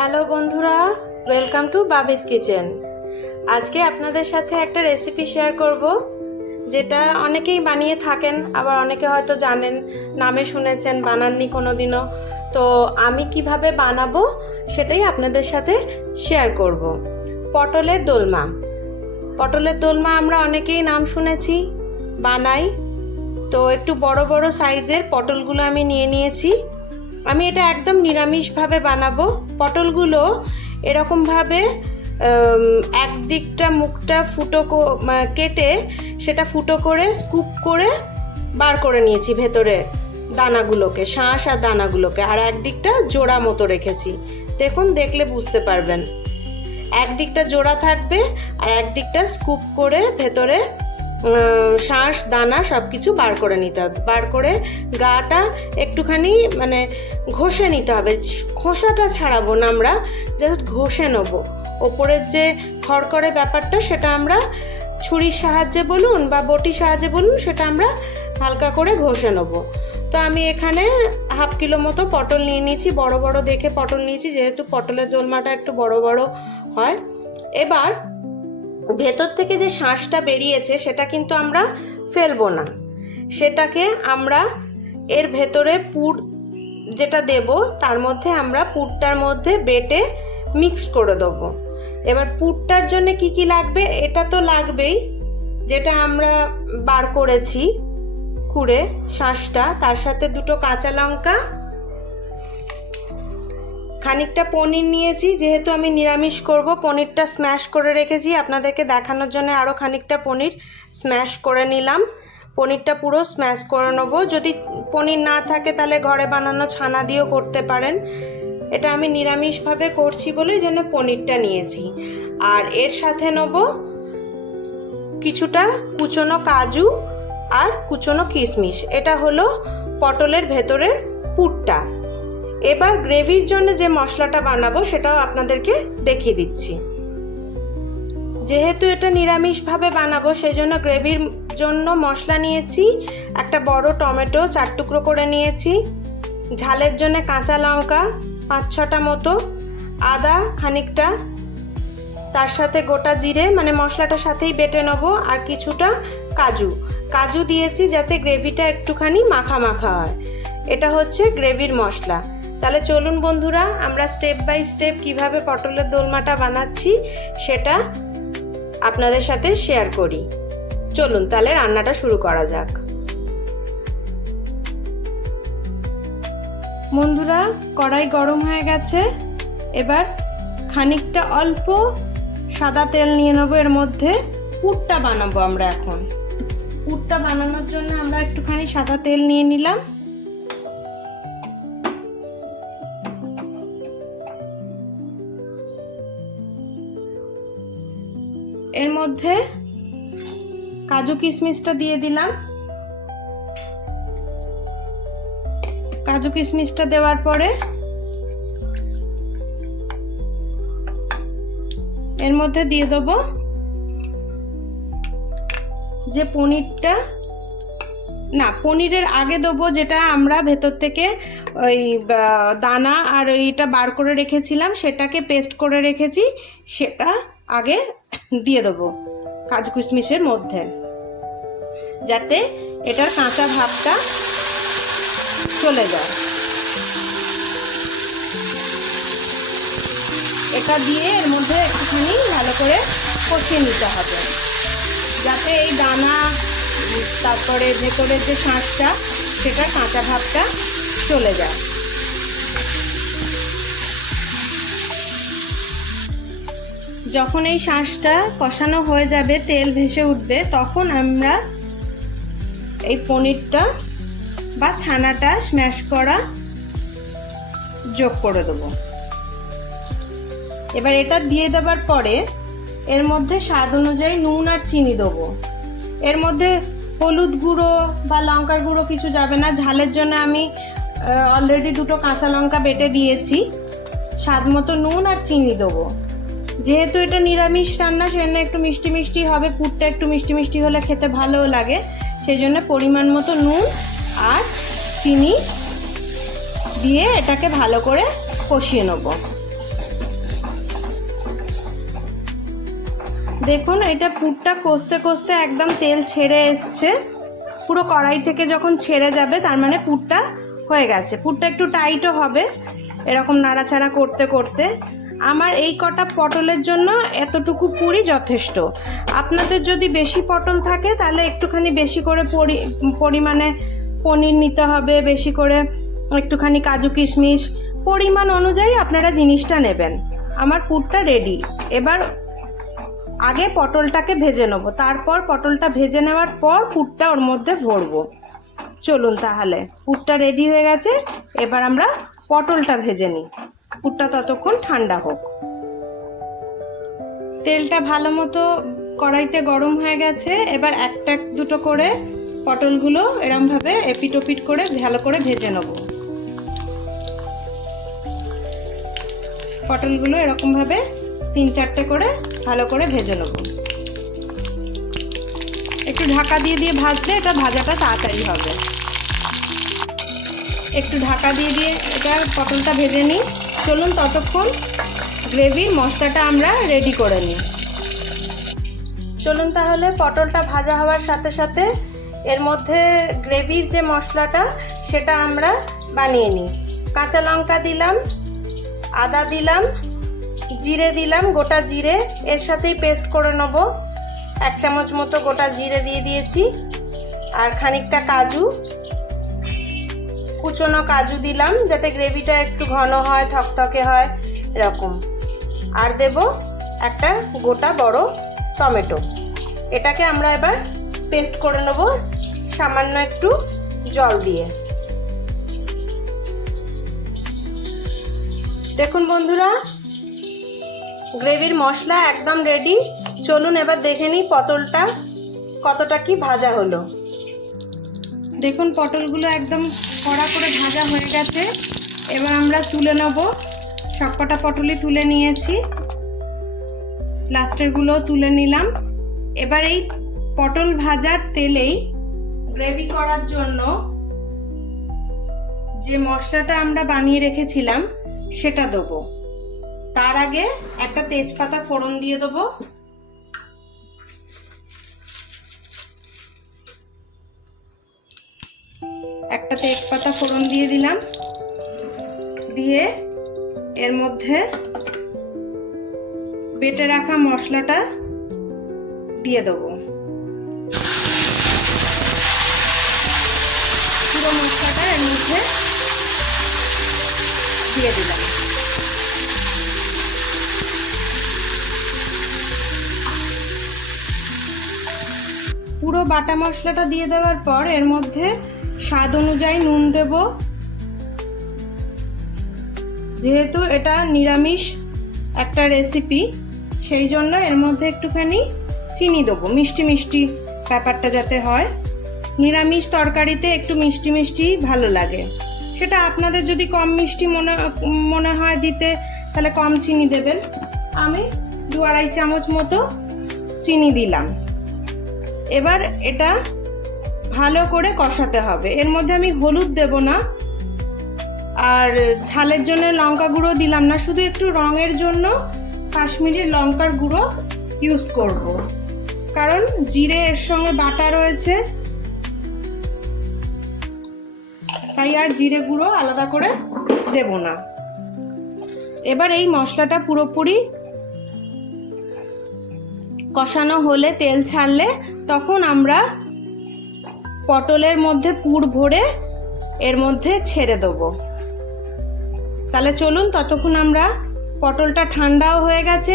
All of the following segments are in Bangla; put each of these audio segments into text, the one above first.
হ্যালো বন্ধুরা, ওয়েলকাম টু বাবিস কিচেন। আজকে আপনাদের সাথে একটা রেসিপি শেয়ার করব, যেটা অনেকেই বানিয়ে থাকেন, আবার অনেকে হয়তো জানেন, নামে শুনেছেন, বানাননি কোনো দিনও। তো আমি কিভাবে বানাবো সেটাই আপনাদের সাথে শেয়ার করব। পটলের দোলমা। পটলের দোলমা আমরা অনেকেই নাম শুনেছি, বানাই। তো একটু বড় বড় সাইজের পটলগুলো আমি নিয়ে নিয়েছি। আমি এটা একদম নিরামিষভাবে বানাবো। পটলগুলো এরকমভাবে একদিকটা মুখটা কেটে সেটা ফুটো করে স্কুপ করে বার করে নিয়েছি, ভেতরে দানাগুলোকে, শাঁস আর দানাগুলোকে, আর একদিকটা জোড়া মতো রেখেছি। দেখুন, দেখলে বুঝতে পারবেন, একদিকটা জোড়া থাকবে আর একদিকটা স্কুপ করে ভেতরে শাঁস দানা সব কিছু বার করে নিতে হবে। বার করে গাটা একটুখানি ঘষে নিতে হবে। খোসাটা ছাড়াবো না আমরা, জাস্ট ঘষে নেবো। ওপরের যে খড়খড়ে ব্যাপারটা সেটা আমরা ছুরির সাহায্যে বলুন বা বটির সাহায্যে বলুন, সেটা আমরা হালকা করে ঘষে নেবো। তো আমি এখানে হাফ কিলো মতো পটল নিয়ে নিয়েছি। বড় বড় দেখে পটল নিয়েছি, যেহেতু পটলের দোলমাটা একটু বড় বড় হয়। এবার ভেতর থেকে যে শাঁসটা বেরিয়েছে সেটা কিন্তু আমরা ফেলবো না, সেটাকে আমরা এর ভেতরে পুর যেটা দেব তার মধ্যে আমরা পুরটার মধ্যে বেটে মিক্স করে দেবো। এবার পুরটার জন্য কি কি লাগবে, এটা তো লাগবেই, যেটা আমরা বার করেছি কুড়ে শাঁসটা, তার সাথে দুটো কাঁচা লঙ্কা, খানিকটা পনির নিয়েছি, যেহেতু আমি নিরামিষ করব। পনিরটা স্ম্যাশ করে রেখেছি আপনাদেরকে দেখানোর জন্য, আরও খানিকটা পনির স্ম্যাশ করে নিলাম। পনিরটা পুরো স্ম্যাশ করে নেব। যদি পনির না থাকে তাহলে ঘরে বানানো ছানা দিয়েও করতে পারেন। এটা আমি নিরামিষভাবে করছি বলে এই জন্য পনিরটা নিয়েছি। আর এর সাথে নেব কিছুটা কুচনো কাজু আর কুচনো কিশমিশ। এটা হলো পটলের ভেতরের পুরটা। এবার গ্রেভির জন্য যে মশলাটা বানাবো সেটাও আপনাদেরকে দেখিয়ে দিচ্ছি। যেহেতু এটা নিরামিষভাবে বানাবো সেই জন্য গ্রেভির জন্য মশলা নিয়েছি। একটা বড় টমেটো 4 টুকরো করে নিয়েছি, ঝালের জন্য কাঁচা লঙ্কা 5-6টা মতো, আদা খানিকটা, তার সাথে গোটা জিরে, মশলাটার সাথেই বেটে নেবো, আর কিছুটা কাজু দিয়েছি যাতে গ্রেভিটা একটুখানি মাখা মাখা হয়। এটা হচ্ছে গ্রেভির মশলা। তাহলে চলুন বন্ধুরা, আমরা স্টেপ বাই স্টেপ কিভাবে পটলের দোলমাটা বানাচ্ছি সেটা আপনাদের সাথে শেয়ার করি। চলুন তাহলে রান্নাটা শুরু করা যাক। বন্ধুরা, কড়াই গরম হয়ে গেছে। এবার খানিকটা অল্প সাদা তেল নিয়ে নেবো। এর মধ্যে পুরটা বানাবো আমরা। এখন পুরটা বানানোর জন্য আমরা একটুখানি সাদা তেল নিয়ে নিলাম। এর মধ্যে কাজু কিশমিশটা দিয়ে দিলাম। কাজু কিশমিশটা দেওয়ার পরে এর মধ্যে দিয়ে দেবো যে পনিরের আগে দেবো, যেটা আমরা ভেতর থেকে ওই দানা আর ওইটা বার করে রেখেছিলাম, সেটাকে পেস্ট করে রেখেছি, সেটা আগে দিয়ে দেবো কাজু কিশমিশের মধ্যে, যাতে এটার কাঁচা ভাবটা চলে যায়। এটা দিয়ে এর মধ্যে একটুখানি ভালো করে কষিয়ে নিতে হবে, যাতে এই দানা তারপরে ভেতরের যে শাঁসটা সেটা কাঁচা ভাবটা চলে যায়। যখন এই শাঁসটা কষানো হয়ে যাবে, তেল ভেসে উঠবে, তখন আমরা এই পনিরটা বা ছানাটা স্ম্যাশ করা যোগ করে দেবো। এবার এটা দিয়ে দেওয়ার পরে এর মধ্যে স্বাদ অনুযায়ী নুন আর চিনি দেবো। এর মধ্যে হলুদ গুঁড়ো বা লঙ্কার গুঁড়ো কিছু যাবে না। ঝালের জন্য আমি অলরেডি 2টো কাঁচা লঙ্কা বেটে দিয়েছি। স্বাদ মতো নুন আর চিনি দেবো। যেহেতু এটা নিরামিষ রান্না সেজন্য একটু মিষ্টি মিষ্টি হবে। পুরটা একটু মিষ্টি মিষ্টি হলে খেতে ভালোও লাগে, সেই জন্য পরিমাণ মতো নুন আর চিনি দিয়ে এটাকে ভালো করে কষিয়ে নেব। দেখুন এটা পুরটা কষতে কষতে একদম তেল ছেড়ে এসছে, পুরো কড়াই থেকে যখন ছেড়ে যাবে তার মানে পুরটা হয়ে গেছে। পুরটা একটু টাইটও হবে এরকম নাড়াচাড়া করতে করতে। আমার এই কটা পটলের জন্য এতটুকু পুরই যথেষ্ট। আপনাদের যদি বেশি পটল থাকে তাহলে একটুখানি বেশি করে পরিমাণে পনির নিতে হবে, বেশি করে একটুখানি কাজু কিশমিশ পরিমাণ অনুযায়ী আপনারা জিনিসটা নেবেন। আমার পুরটা রেডি। এবার আগে পটলটাকে ভেজে নেব, তারপর পটলটা ভেজে নেওয়ার পর পুরটা ওর মধ্যে ভরবো। চলুন তাহলে, পুরটা রেডি হয়ে গেছে, এবার আমরা পটলটা ভেজে নিই। পুরটা ততক্ষণ ঠান্ডা হোক। তেলটা ভালো মতো কড়াইতে গরম হয়ে গেছে। এবার একটা দুটো করে পটলগুলো এরমভাবে এপিট ওপিট করে ভালো করে ভেজে নেব। পটলগুলো এরকমভাবে 3-4টে করে ভালো করে ভেজে নেব। একটু ঢাকা দিয়ে দিয়ে ভাজলে এটা ভাজাটা তাড়াতাড়ি হবে। একটু ঢাকা দিয়ে দিয়ে এটা পটলটা ভেজে নিই। চলুন ততক্ষণ গ্রেভির মশলাটা আমরা রেডি করে নিই। চলুন তাহলে পটলটা ভাজা হওয়ার সাথে সাথে এর মধ্যে গ্রেভির যে মশলাটা সেটা আমরা বানিয়ে নিই। কাঁচা লঙ্কা দিলাম, আদা দিলাম, জিরে দিলাম, গোটা জিরে এর সাথেই পেস্ট করে নেব। 1 চামচ মতো গোটা জিরে দিয়ে দিয়েছি। আর খানিকটা কাজু, কুচনো কাজু দিলাম যাতে গ্রেভিটা একটু ঘন হয়, থকথকে হয় এরকম। আর দেব একটা গোটা বড় টমেটো। এটাকে আমরা এবার পেস্ট করে নেব সামান্য একটু জল দিয়ে। দেখুন বন্ধুরা, গ্রেভির মশলা একদম রেডি। চলুন এবার দেখে নিই পটলটা কতটা কি ভাজা হলো। দেখুন পটলগুলো একদম কড়া করে ভাজা হয়ে গেছে। এবার আমরা তুলে নেব। সবকটা পটলই তুলে নিয়েছি, লাস্টেরগুলো তুলে নিলাম। এবার এই পটল ভাজার তেলেই গ্রেভি করার জন্য যে মশলাটা আমরা বানিয়ে রেখেছিলাম সেটা দেবো। তার আগে একটা তেজপাতা ফোড়ন দিয়ে দেবো। একটা তেজপাতা ফোড়ন দিয়ে দিলাম। দিয়ে এর মধ্যে বেটে রাখা মশলাটা দিয়ে দেবো। পুরো মশলাটা এর মধ্যে দিয়ে দিলাম। পুরো বাটা মশলাটা দিয়ে দেওয়ার পর এর মধ্যে স্বাদ অনুযায়ী নুন দেব। যেহেতু এটা নিরামিষ একটা রেসিপি সেই জন্য এর মধ্যে একটুখানি চিনি দেবো, মিষ্টি মিষ্টি ব্যাপারটা যাতে হয়। নিরামিষ তরকারিতে একটু মিষ্টি মিষ্টি ভালো লাগে। সেটা আপনাদের যদি কম মিষ্টি মনে হয় দিতে তাহলে কম চিনি দেবেন। আমি 2-2.5 চামচ মতো চিনি দিলাম। এবার এটা ভালো করে কষাতে হবে। এর মধ্যে আমি হলুদ দেব না, আর ঝালের জন্য লঙ্কা গুঁড়ো দিলাম না, শুধু একটু রঙের জন্য কাশ্মীরি লঙ্কার গুঁড়ো ইউজ করব, কারণ জিরে এর সঙ্গে বাটা রয়েছে, তাই আর জিরে গুঁড়ো আলাদা করে দেব না। এবার এই মশলাটা পুরোপুরি কষানো হলে, তেল ছাড়লে, তখন আমরা পটলের মধ্যে পুর ভরে এর মধ্যে ছেড়ে দেবো। তাহলে চলুন ততক্ষণ আমরা, পটলটা ঠান্ডাও হয়ে গেছে,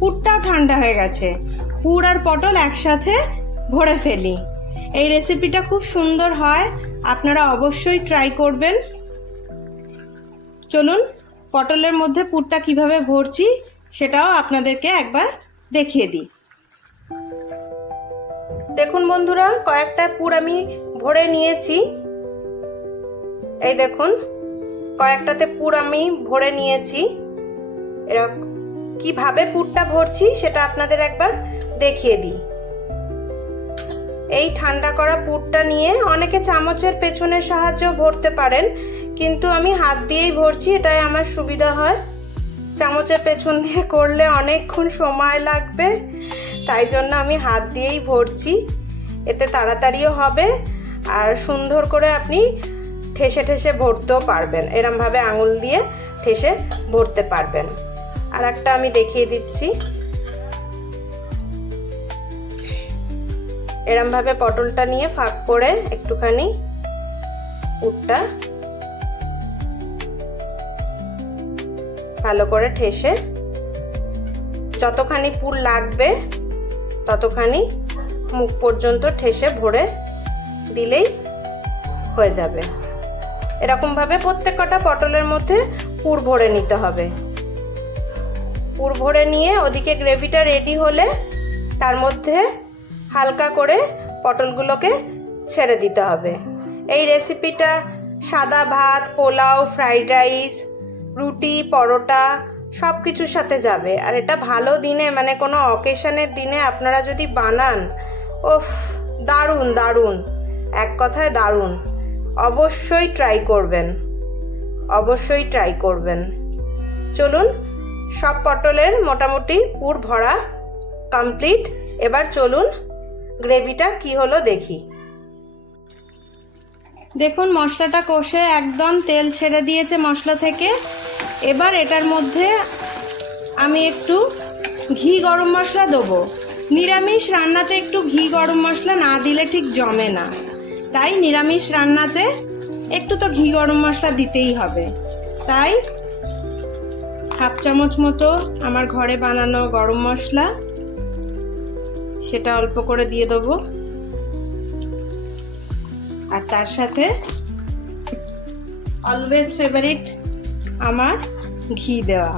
পুরটাও ঠান্ডা হয়ে গেছে, পুর আর পটল একসাথে ভরে ফেলি। এই রেসিপিটা খুব সুন্দর হয়, আপনারা অবশ্যই ট্রাই করবেন। চলুন পটলের মধ্যে পুরটা কিভাবে ভরছি সেটাও আপনাদেরকে একবার দেখিয়ে দিই। দেখুন বন্ধুরা, কয়েকটা পুর আমি ভরে নিয়েছি। এই দেখুন কয়েকটাতে পুর আমি ভরে নিয়েছি। এরকম কিভাবে পুরটা ভরছি সেটা আপনাদের একবার দেখিয়ে দিই। এই ঠান্ডা করা পুরটা নিয়ে অনেকে চামচের পেছনের সাহায্য ভরতে পারেন, কিন্তু আমি হাত দিয়েই ভরছি, এটাই আমার সুবিধা হয়। চামচের পেছন দিয়ে করলে অনেকক্ষণ সময় লাগবে, তাই জন্য আমি হাত দিয়েই ভরছি, এতে তাড়াতাড়িও হবে আর সুন্দর করে আপনি ঠেসে ঠেসে ভরতেও পারবেন, এরমভাবে আঙুল দিয়ে ঠেসে ভরতে পারবেন। আর একটা আমি দেখিয়ে দিচ্ছি, এরমভাবে পটলটা নিয়ে ফাঁক করে একটুখানি পুরটা ভালো করে ঠেসে যতখানি পুর লাগবে ততখানি মুখ পর্যন্ত ঠেসে ভরে দিলেই হয়ে যাবে। এরকমভাবে প্রত্যেকটা পটলের মধ্যে পুর ভরে নিতে হবে। পুর ভরে নিয়ে ওদিকে গ্রেভিটা রেডি হলে তার মধ্যে হালকা করে পটলগুলোকে ছেড়ে দিতে হবে। এই রেসিপিটা সাদা ভাত, পোলাও, ফ্রাইড রাইস, রুটি, পরোটা সব কিছুর সাথে যাবে। আর এটা ভালো দিনে, মানে কোনো অকেশনের দিনে আপনারা যদি বানান, ওফ, দারুণ দারুণ, এক কথায় দারুণ। অবশ্যই ট্রাই করবেন, অবশ্যই ট্রাই করবেন। চলুন, সব পটলের মোটামুটি পুর ভরা কমপ্লিট। এবার চলুন গ্রেভিটা কি হলো দেখি। দেখুন মশলাটা কষে একদম তেল ছেড়ে দিয়েছে মশলা থেকে। এবার এটার মধ্যে আমি একটু ঘি গরম মশলা দেবো। নিরামিষ রান্নাতে একটু ঘি গরম মশলা না দিলে ঠিক জমে না, তাই নিরামিষ রান্নাতে একটু তো ঘি গরম মশলা দিতেই হবে। তাই হাফ চামচ মতো আমার ঘরে বানানো গরম মশলা, সেটা অল্প করে দিয়ে দেবো। আর তার সাথে অলওয়েজ ফেভারিট আমার ঘি দেওয়া।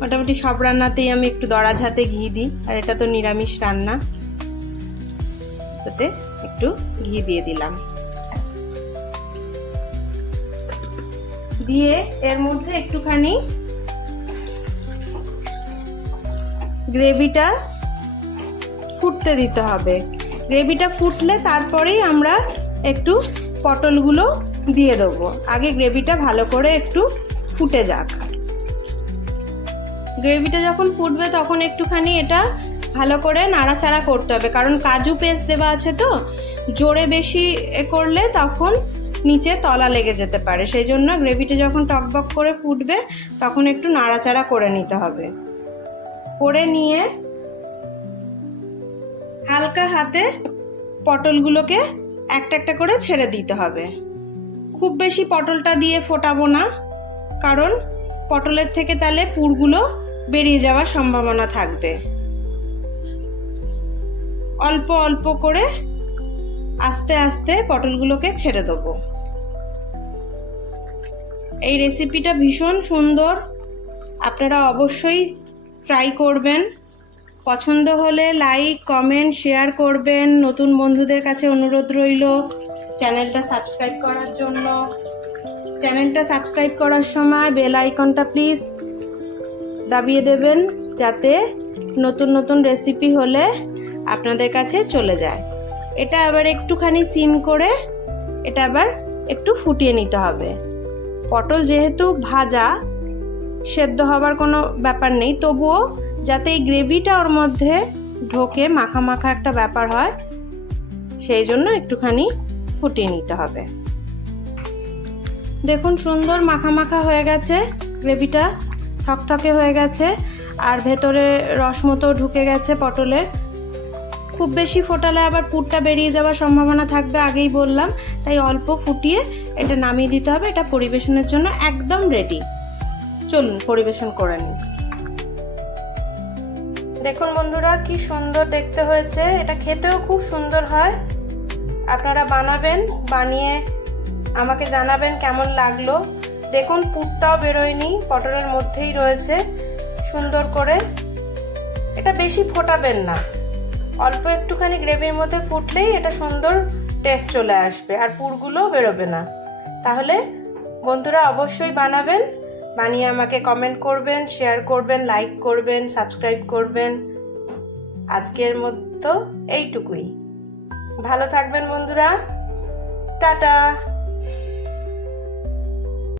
মোটামুটি সব রান্নাতেই আমি একটু দরাজ হাতে ঘি দিই, আর এটা তো নিরামিষ রান্না, তাতে একটু ঘি দিয়ে দিলাম। দিয়ে এর মধ্যে একটুখানি গ্রেভিটা ফুটতে দিতে হবে। গ্রেভিটা ফুটলে তারপরেই আমরা একটু পটলগুলো দিয়ে দেবো। আগে গ্রেভিটা ভালো করে একটু ফুটে যাক। গ্রেভিটা যখন ফুটবে তখন একটুখানি এটা ভালো করে নাড়াচাড়া করতে হবে, কারণ কাজু পেস্ট দেওয়া আছে তো, জোরে বেশি করলে তখন নিচে তলা লেগে যেতে পারে। সেই জন্য গ্রেভিটা যখন টকবক করে ফুটবে তখন একটু নাড়াচাড়া করে নিতে হবে। করে নিয়ে হালকা হাতে পটলগুলোকে একটা একটা করে ছেড়ে দিতে হবে। খুব বেশি পটলটা দিয়ে ফোটাবো না, কারণ পটলের থেকে তাহলে পুরগুলো বেরিয়ে যাওয়ার সম্ভাবনা থাকবে। অল্প অল্প করে আস্তে আস্তে পটলগুলোকে ছেড়ে দেবো। এই রেসিপিটা ভীষণ সুন্দর, আপনারা অবশ্যই ট্রাই করবেন। পছন্দ হলে লাইক, কমেন্ট, শেয়ার করবেন। নতুন বন্ধুদের কাছে অনুরোধ রইল চ্যানেলটা সাবস্ক্রাইব করার জন্য। চ্যানেলটা সাবস্ক্রাইব করার সময় বেল আইকনটা প্লিজ দাবিয়ে দেবেন, যাতে নতুন নতুন রেসিপি হলে আপনাদের কাছে চলে যায়। এটা আবার একটুখানি সিম করে এটা আবার একটু ফুটিয়ে নিতে হবে। পটল যেহেতু ভাজা, সেদ্ধ হবার কোনো ব্যাপার নেই, তবুও যাতে এই গ্রেভিটা ওর মধ্যে ঢোকে, মাখা মাখা একটা ব্যাপার হয়, সেই জন্য একটুখানি ফুটিয়ে নিতে হবে। দেখুন সুন্দর মাখা মাখা হয়ে গেছে, গ্রেভিটা থকথকে হয়ে গেছে, আর ভেতরে রস মতো ঢুকে গেছে পটলের। খুব বেশি ফোটালে আবার পুরটা বেরিয়ে যাওয়ার সম্ভাবনা থাকবে, আগেই বললাম। তাই অল্প ফুটিয়ে এটা নামিয়ে দিতে হবে। এটা পরিবেশনের জন্য একদম রেডি। চলুন পরিবেশন করে নিই। দেখুন বন্ধুরা কি সুন্দর দেখতে হয়েছে, এটা খেতেও খুব সুন্দর হয়। আপনারা বানাবেন, বানিয়ে আমাকে জানাবেন কেমন লাগলো। দেখুন পুরটাও বেরোয়নি, পটলের মধ্যেই রয়েছে সুন্দর করে। এটা বেশি ফোটাবেন না, অল্প একটুখানি গ্রেভির মধ্যে ফুটলেই এটা সুন্দর টেস্ট চলে আসবে, আর পুরগুলোও বেরোবে না। তাহলে বন্ধুরা অবশ্যই বানাবেন, বানিয়ে আমাকে কমেন্ট করবেন, শেয়ার করবেন, লাইক করবেন, সাবস্ক্রাইব করবেন। আজকের মতো এইটুকুই। ভালো থাকবেন বন্ধুরা, টাটা।